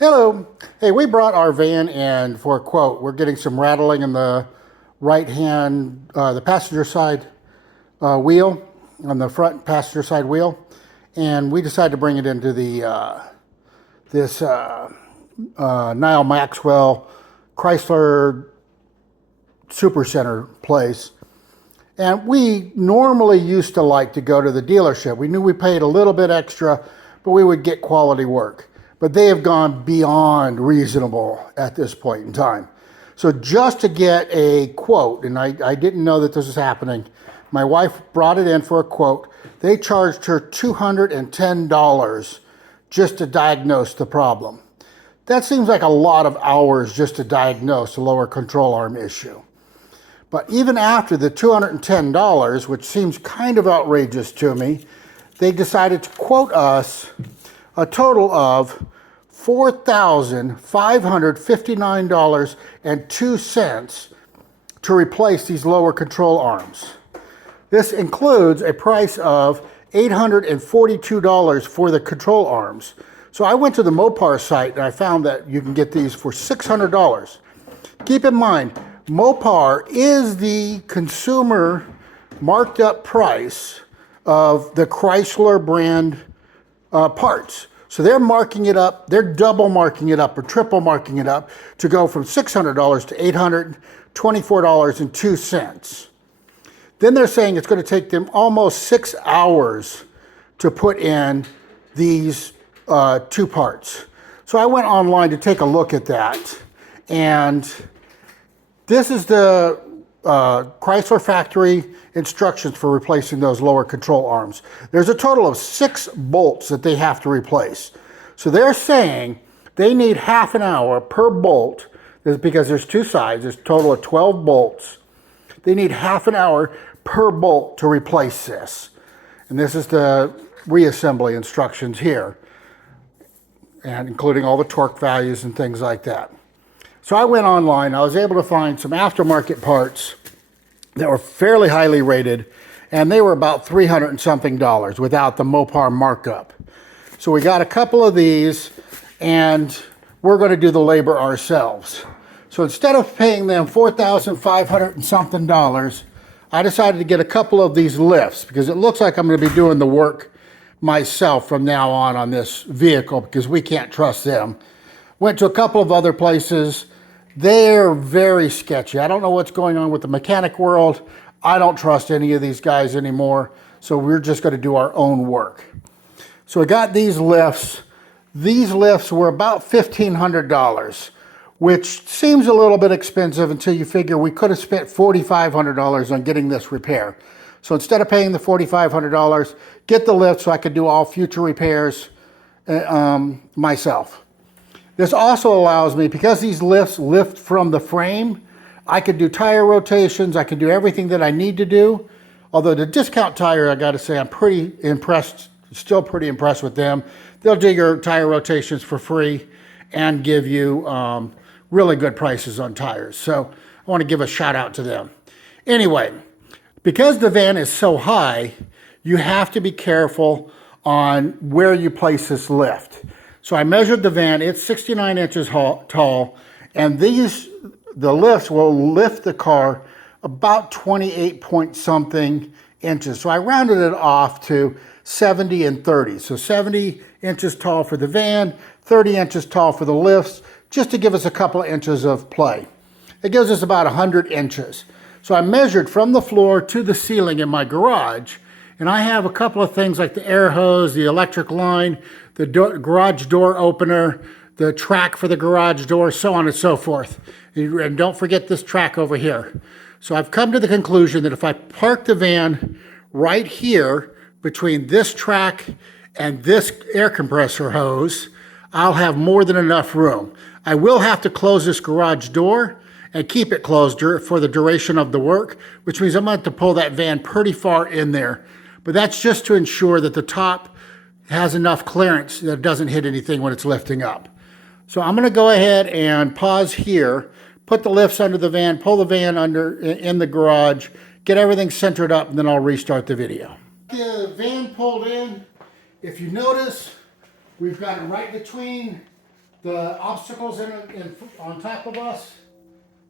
Hello. Hey, we brought our van in for a quote. We're getting some rattling in the right hand, the passenger side wheel, on the front passenger side wheel. And we decided to bring it into the this Nyle Maxwell Chrysler Super Center place. And we normally used to like to go to the dealership. We knew we paid a little bit extra, but we would get quality work. But they have gone beyond reasonable at this point in time. So just to get a quote, and I didn't know that this was happening, my wife brought it in for a quote. They charged her $210 just to diagnose the problem. That seems like a lot of hours just to diagnose a lower control arm issue. But even after the $210, which seems kind of outrageous to me, they decided to quote us a total of $4,559.02 to replace these lower control arms. This includes a price of $842 for the control arms. So I went to the Mopar site and I found that you can get these for $600. Keep in mind, Mopar is the consumer marked up price of the Chrysler brand parts. So they're marking it up, they're double marking it up or triple marking it up to go from $600 to $824.02. Then they're saying it's going to take them almost 6 hours to put in these two parts. So I went online to take a look at that, and this is the Chrysler factory instructions for replacing those lower control arms. There's a total of 6 bolts that they have to replace. So they're saying they need half an hour per bolt, because there's 2 sides, there's a total of 12 bolts. They need half an hour per bolt to replace this. And this is the reassembly instructions here, and including all the torque values and things like that. So I went online, I was able to find some aftermarket parts that were fairly highly rated, and they were about $300 and something without the Mopar markup. So we got a couple of these, and we're going to do the labor ourselves. So instead of paying them $4,500 and something, I decided to get a couple of these lifts because it looks like I'm going to be doing the work myself from now on this vehicle because we can't trust them. Went to a couple of other places. They're very sketchy. I don't know what's going on with the mechanic world. I don't trust any of these guys anymore. So we're just going to do our own work. So I got these lifts. These lifts were about $1,500, which seems a little bit expensive until you figure we could have spent $4,500 on getting this repair. So instead of paying the $4,500, get the lift so I could do all future repairs myself. This also allows me, because these lifts lift from the frame, I could do tire rotations, I could do everything that I need to do. Although the Discount Tire, I gotta say, I'm pretty impressed, still pretty impressed with them. They'll do your tire rotations for free and give you really good prices on tires. So I wanna give a shout out to them. Anyway, because the van is so high, you have to be careful on where you place this lift. So I measured the van, it's 69 inches tall, and the lifts will lift the car about 28 point something inches. So I rounded it off to 70 and 30. So 70 inches tall for the van, 30 inches tall for the lifts, just to give us a couple of inches of play. It gives us about 100 inches. So I measured from the floor to the ceiling in my garage, and I have a couple of things like the air hose, the electric line, the garage door opener, the track for the garage door, so on and so forth. And don't forget this track over here. So I've come to the conclusion that if I park the van right here between this track and this air compressor hose, I'll have more than enough room. I will have to close this garage door and keep it closed for the duration of the work, which means I'm going to have to pull that van pretty far in there. But that's just to ensure that the top has enough clearance that it doesn't hit anything when it's lifting up. So I'm going to go ahead and pause here, put the lifts under the van, pull the van under in the garage, get everything centered up, and then I'll restart the video. The van pulled in. If you notice, we've got it right between the obstacles on top of us.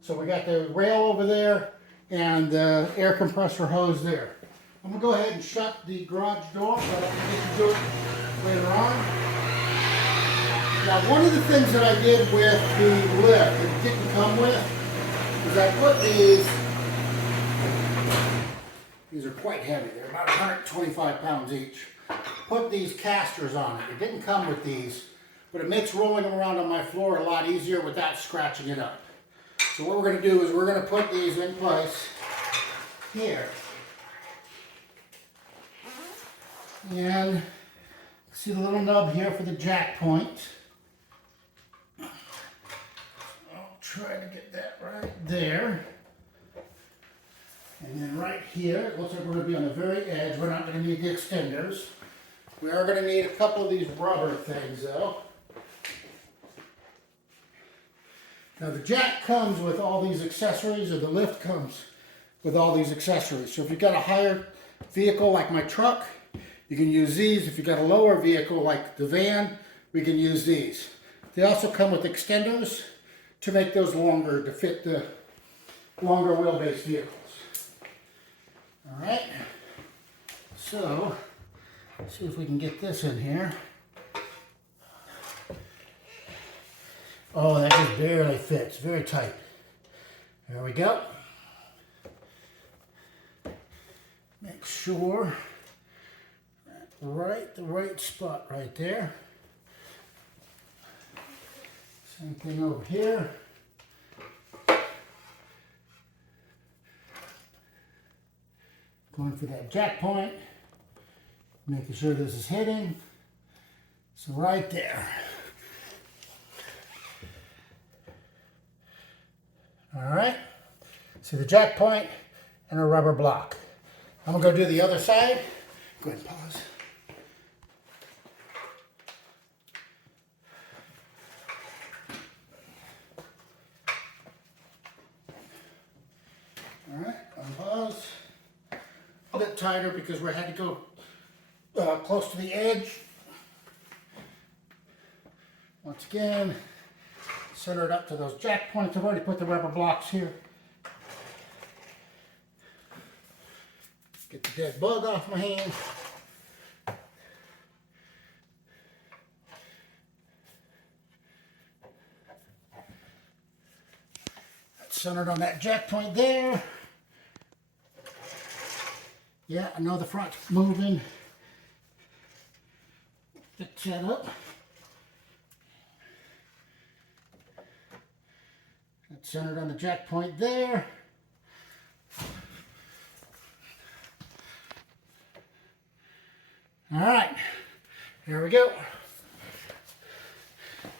So we got the rail over there and the air compressor hose there. I'm gonna go ahead and shut the garage door so I don't forget to do it later on. Now, one of the things that I did with the lift that it didn't come with is I put these are quite heavy. They're about 125 pounds each. Put these casters on it. It didn't come with these, but it makes rolling them around on my floor a lot easier without scratching it up. So what we're going to do is we're going to put these in place here. And see the little nub here for the jack point. I'll try to get that right there. And then right here, it looks like we're going to be on the very edge. We're not going to need the extenders. We are going to need a couple of these rubber things though. Now the jack comes with all these accessories, or the lift comes with all these accessories. So if you've got a higher vehicle like my truck, you can use these. If you've got a lower vehicle like the van, we can use these. They also come with extenders to make those longer, to fit the longer wheelbase vehicles. All right, so let's see if we can get this in here. Oh, that just barely fits, very tight. There we go. Make sure the right spot right there. Same thing over here. Going for that jack point, making sure this is hitting. So right there. All right, see the jack point and a rubber block. I'm gonna go do the other side. Go ahead and pause. All right, unpause. A bit tighter because we had to go close to the edge. Once again, center it up to those jack points. I've already put the rubber blocks here. Get the dead bug off my hand. That's centered on that jack point there. Yeah, I know the front's moving. Fix that up. That's centered on the jack point there. All right, here we go.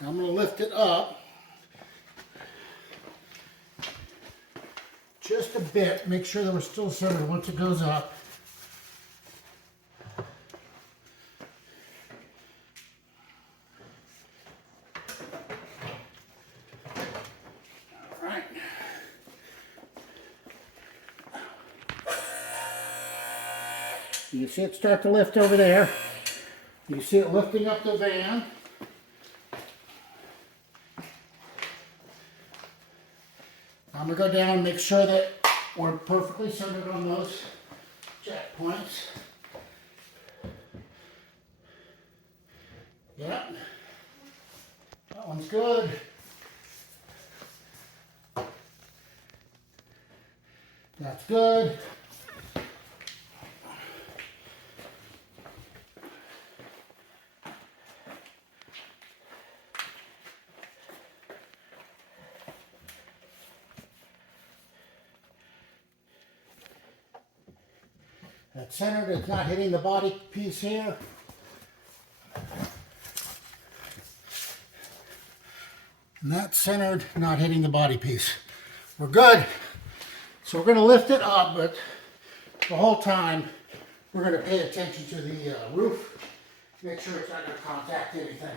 Now I'm going to lift it up just a bit. Make sure that we're still centered once it goes up. You see it start to lift over there. You see it lifting up the van. I'm going to go down and make sure that we're perfectly centered on those jack points. Yep. That one's good. That's good. That's centered, it's not hitting the body piece here. And that's centered, not hitting the body piece. We're good. So we're going to lift it up, but the whole time we're going to pay attention to the roof. Make sure it's not going to contact anything.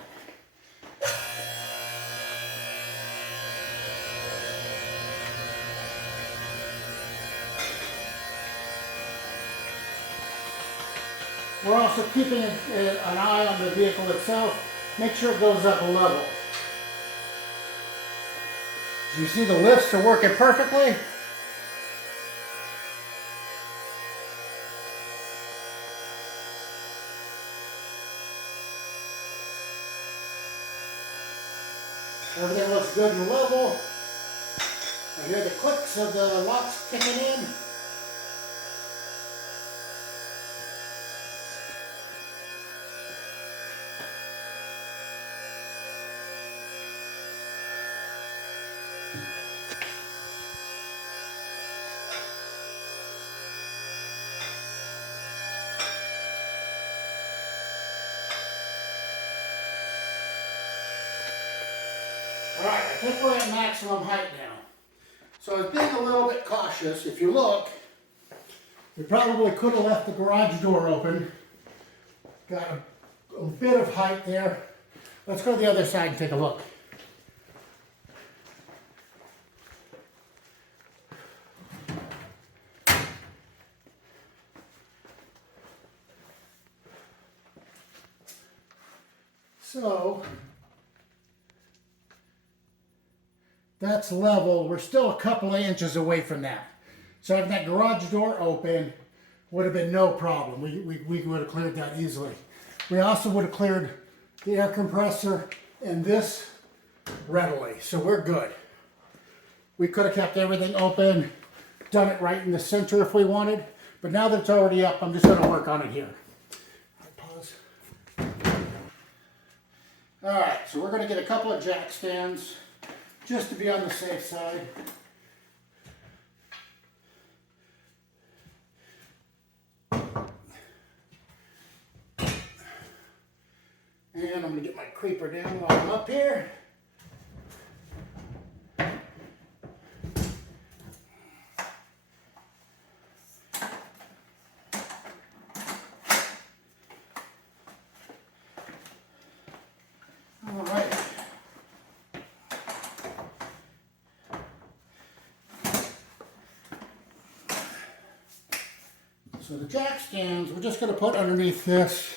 We're also keeping an eye on the vehicle itself. Make sure it goes up a level. You see the lifts are working perfectly? Everything looks good and level. I hear the clicks of the locks kicking in. Alright, I think we're at maximum height now. So I was being a little bit cautious. If you look, we probably could have left the garage door open. Got a bit of height there. Let's go to the other side and take a look. So, that's level. We're still a couple of inches away from that. So if that garage door open, would have been no problem. We would have cleared that easily. We also would have cleared the air compressor and this readily. So we're good. We could have kept everything open, done it right in the center if we wanted. But now that it's already up, I'm just going to work on it here. Pause. All right, so we're going to get a couple of jack stands just to be on the safe side. And I'm going to get my creeper down while I'm up here. All right. So the jack stands, we're just going to put underneath this.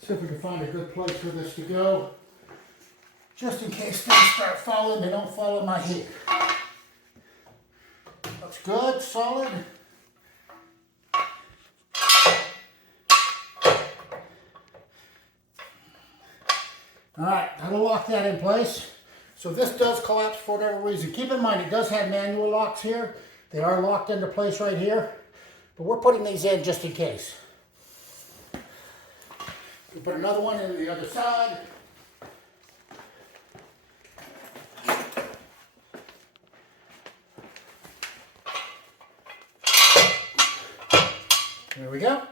See if we can find a good place for this to go. Just in case things start falling, they don't fall in my head. Looks good, solid. Alright, that'll lock that in place. So this does collapse for whatever reason. Keep in mind, it does have manual locks here. They are locked into place right here. But we're putting these in just in case. We'll put another one in the other side. There we go.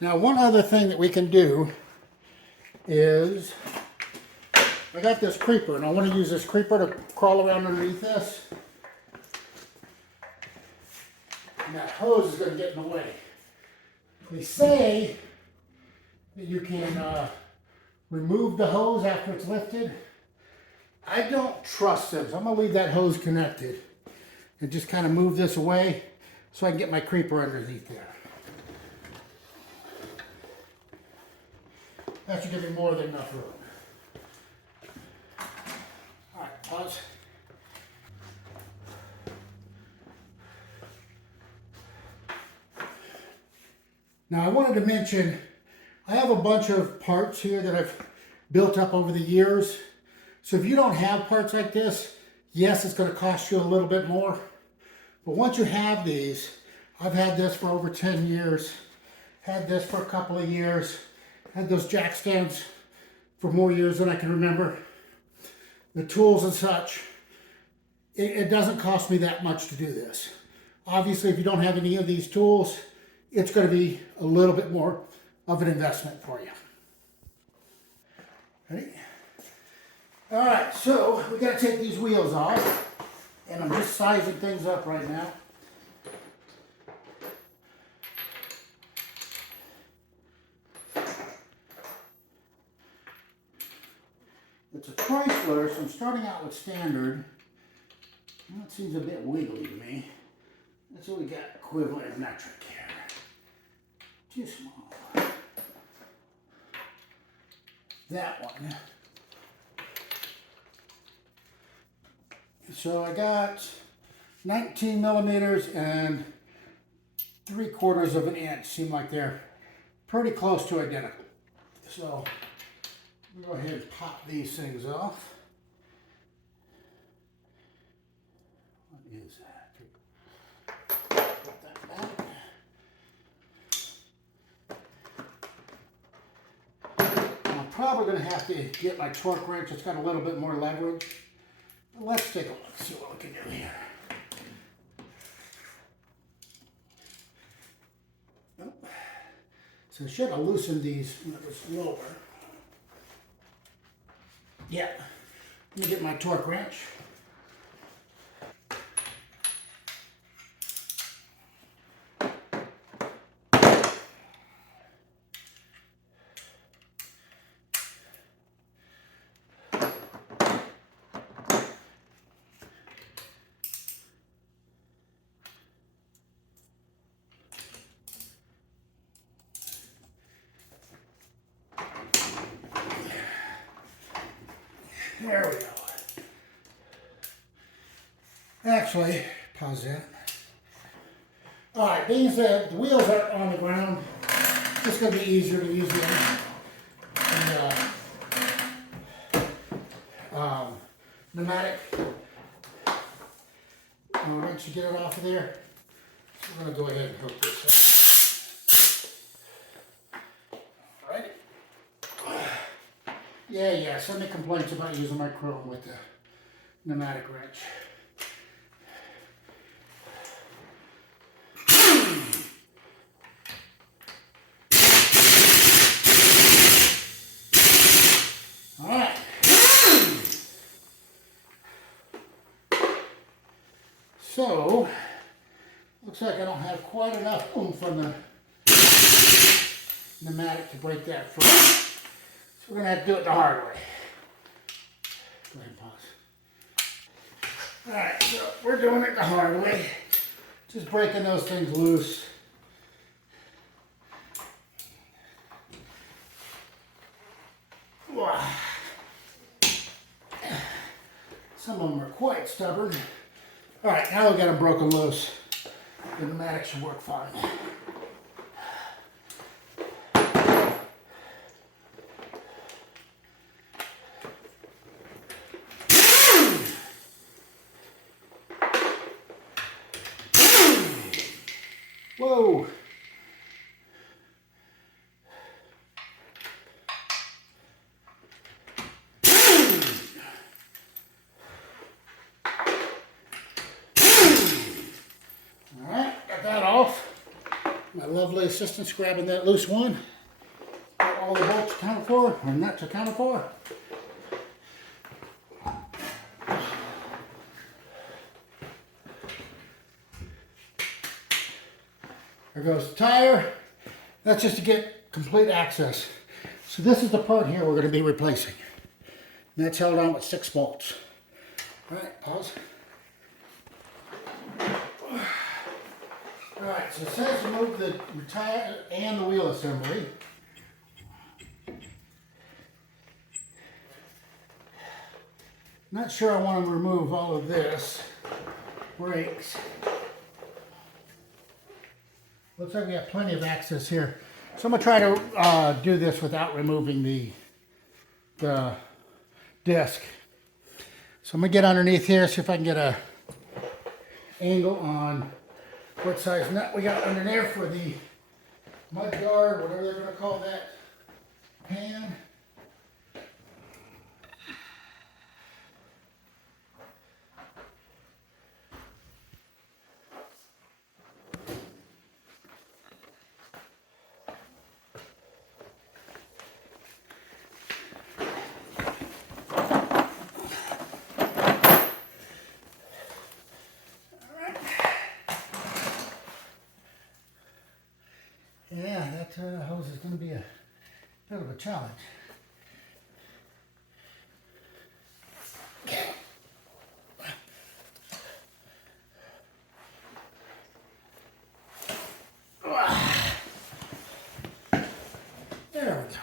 Now one other thing that we can do is, I got this creeper and I want to use this creeper to crawl around underneath this. And that hose is going to get in the way. They say that you can remove the hose after it's lifted. I don't trust them, so I'm going to leave that hose connected and just kind of move this away so I can get my creeper underneath there. That should give me more than enough room. All right, pause. Now I wanted to mention, I have a bunch of parts here that I've built up over the years. So if you don't have parts like this, yes, it's going to cost you a little bit more. But once you have these, I've had this for over 10 years, had this for a couple of years, had those jack stands for more years than I can remember. The tools and such, it doesn't cost me that much to do this. Obviously, if you don't have any of these tools, it's going to be a little bit more of an investment for you. Ready? All right, so we got to take these wheels off, and I'm just sizing things up right now. It's a Chrysler, so I'm starting out with standard. That seems a bit wiggly to me. That's what we got equivalent metric here. Too small. That one. so I got 19 millimeters and 3/4 of an inch. Seem like they're pretty close to identical. So I'm gonna go ahead and pop these things off. What is that? Put that back. I'm probably gonna have to get my torque wrench. It's got a little bit more leverage. But let's take a look, see what we can do here. So I should have loosened these when it was lower. Yeah, let me get my torque wrench. There we go. Actually, pause that. All right, being said the wheels are on the ground, it's going to be easier to use them. And, pneumatic. Once you get it off of there, so we're going to go ahead and hook this up. All right. Yeah, so many complaints about using my chrome with the pneumatic wrench. All right. So, looks like I don't have quite enough oomph on the pneumatic to break that free. So we're going to have to do it the hard way. Go ahead and pause. Alright, so we're doing it the hard way. Just breaking those things loose. Some of them are quite stubborn. Alright, now we got them broken loose. The pneumatic should work fine. Whoa! Alright, got that off. My lovely assistant's grabbing that loose one. Got all the bolts accounted for, or nuts accounted for. There goes the tire. That's just to get complete access. So this is the part here we're going to be replacing. And that's held on with 6 bolts. Alright, pause. Alright, so it says remove the tire and the wheel assembly. Not sure I want to remove all of this. Brakes. Looks like we have plenty of access here. So I'm going to try to do this without removing the disc. So I'm going to get underneath here, see if I can get a angle on what size nut we got under there for the mud guard, whatever they're going to call that pan. Yeah, that hose is going to be a bit of a challenge. There we go.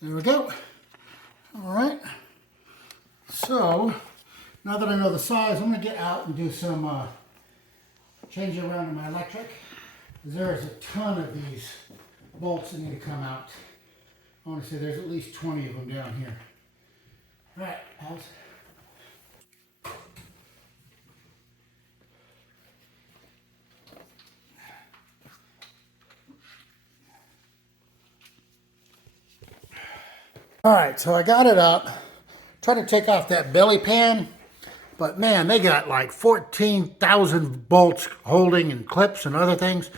There we go. All right. So now that I know the size, I'm going to get out and do some changing around in my electric. There is a ton of these bolts that need to come out. I want to say there's at least 20 of them down here. All right, pause. All right, so I got it up. Try to take off that belly pan, but man, they got like 14,000 bolts holding and clips and other things.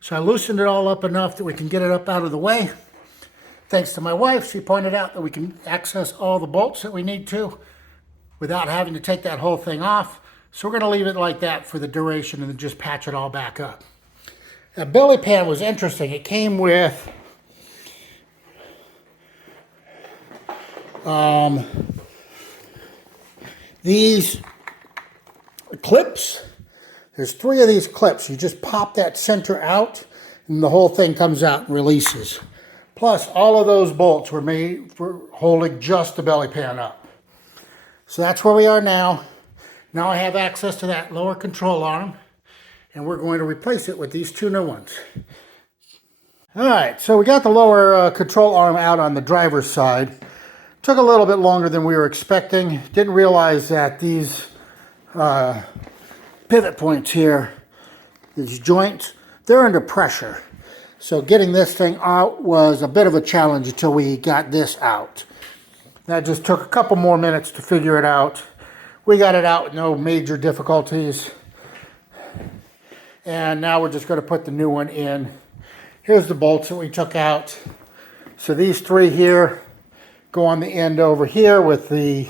So I loosened it all up enough that we can get it up out of the way. Thanks to my wife, she pointed out that we can access all the bolts that we need to without having to take that whole thing off. So we're going to leave it like that for the duration and then just patch it all back up. The belly pan was interesting. It came with these clips. There's 3 of these clips. You just pop that center out and the whole thing comes out and releases. Plus, all of those bolts were made for holding just the belly pan up. So that's where we are now. Now I have access to that lower control arm, and we're going to replace it with these 2 new ones. All right, so we got the lower control arm out on the driver's side. Took a little bit longer than we were expecting. Didn't realize that these pivot points here, these joints, they're under pressure. So getting this thing out was a bit of a challenge until we got this out. That just took a couple more minutes to figure it out. We got it out with no major difficulties. And now we're just going to put the new one in. Here's the bolts that we took out. So these 3 here go on the end over here with the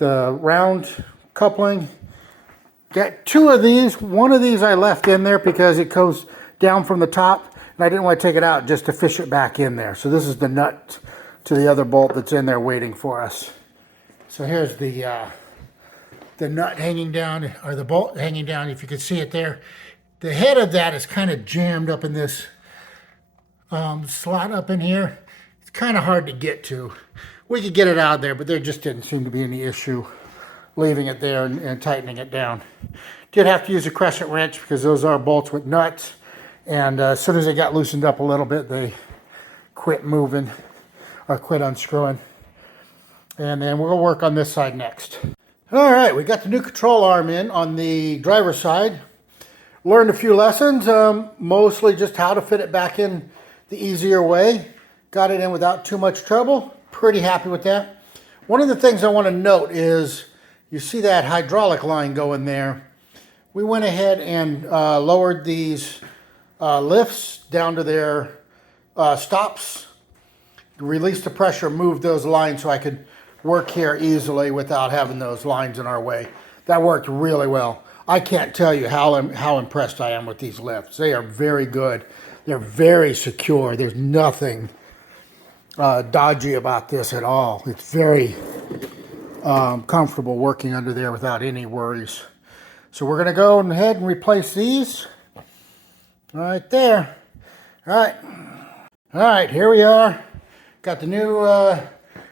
round coupling. Got 2 of these. One of these I left in there because it goes down from the top. And I didn't want to take it out just to fish it back in there. So this is the nut to the other bolt that's in there waiting for us. So here's the nut hanging down, or the bolt hanging down, if you can see it there. The head of that is kind of jammed up in this slot up in here. It's kind of hard to get to. We could get it out there, but there just didn't seem to be any issue leaving it there and tightening it down. Did have to use a crescent wrench because those are bolts with nuts. And as soon as they got loosened up a little bit, they quit moving or quit unscrewing. And then we'll work on this side next. All right, we got the new control arm in on the driver's side. Learned a few lessons, mostly just how to fit it back in the easier way. Got it in without too much trouble. Pretty happy with that. One of the things I want to note is you see that hydraulic line going there. We went ahead and lowered these lifts down to their stops, released the pressure, moved those lines so I could work here easily without having those lines in our way. That worked really well. I can't tell you how impressed I am with these lifts. They are very good. They're very secure. There's nothing dodgy about this at all. It's very comfortable working under there without any worries. So we're going to go ahead and replace these. Right there. All right, here we are. Got the new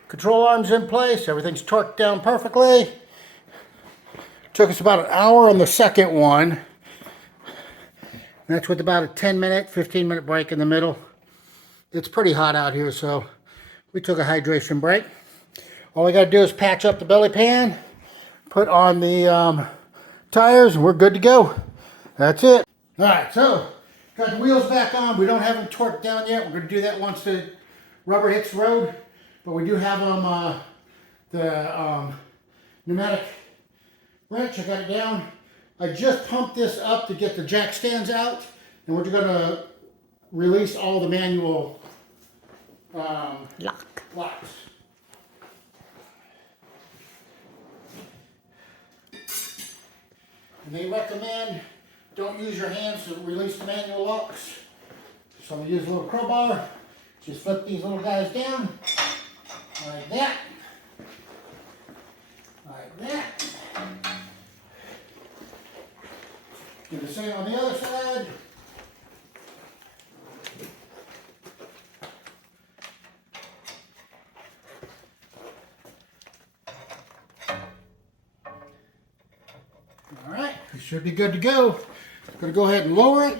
control arms in place. Everything's torqued down perfectly. Took us about an hour on the second one. That's with about a 10-minute, 15-minute break in the middle. It's pretty hot out here, so we took a hydration break. All we got to do is patch up the belly pan, put on the tires, and we're good to go. That's it. All right, so got the wheels back on. We don't have them torqued down yet. We're going to do that once the rubber hits the road. But we do have them, the pneumatic wrench. I got it down. I just pumped this up to get the jack stands out. And we're going to release all the manual locks. And they recommend don't use your hands to release the manual locks. So I'm going to use a little crowbar. Just flip these little guys down. Like that. Like that. Do the same on the other side. should be good to go. I'm going to go ahead and lower it.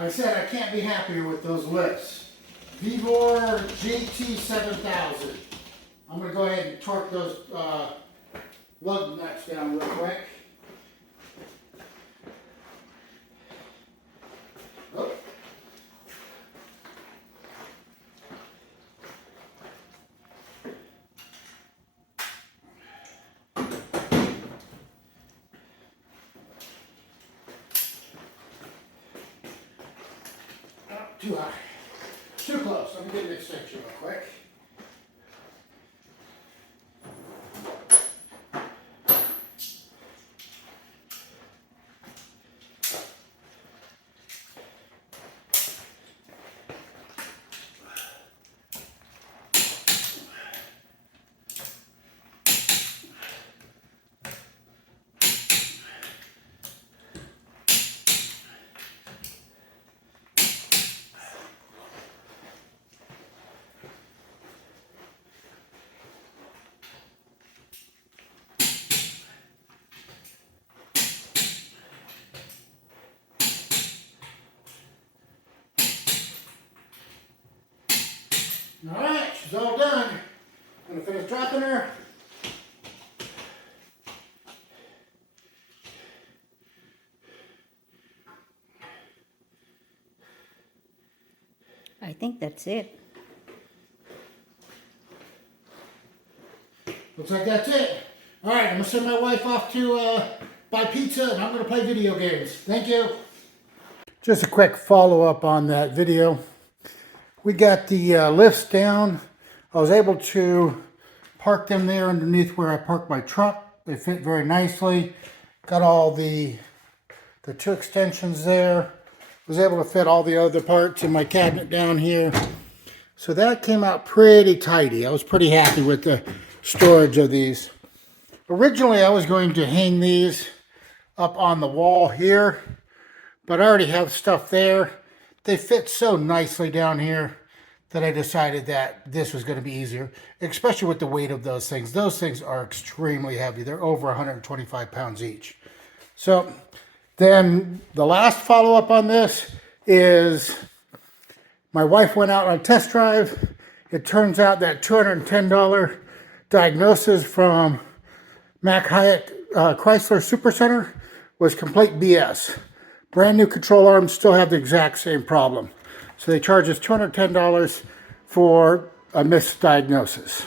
I said I can't be happier with those lifts. Vevor GT7000. I'm going to go ahead and torque those lug nuts down real quick. Oh. Too high. Too close. Let me get an extension real quick. All right, she's all done. I'm going to finish dropping her. I think that's it. Looks like that's it. All right, I'm going to send my wife off to buy pizza, and I'm going to play video games. Thank you. Just a quick follow-up on that video. We got the lifts down. I was able to park them there underneath where I parked my truck. They fit very nicely. Got all the two extensions there. Was able to fit all the other parts in my cabinet down here. So that came out pretty tidy. I was pretty happy with the storage of these. Originally, I was going to hang these up on the wall here, but I already have stuff there. They fit so nicely down here that I decided that this was going to be easier, especially with the weight of those things. Those things are extremely heavy. They're over 125 pounds each. So then the last follow-up on this is my wife went out on a test drive. It turns out that $210 diagnosis from Mac Hyatt Chrysler Supercenter was complete BS. Brand new control arms still have the exact same problem. So they charge us $210 for a misdiagnosis.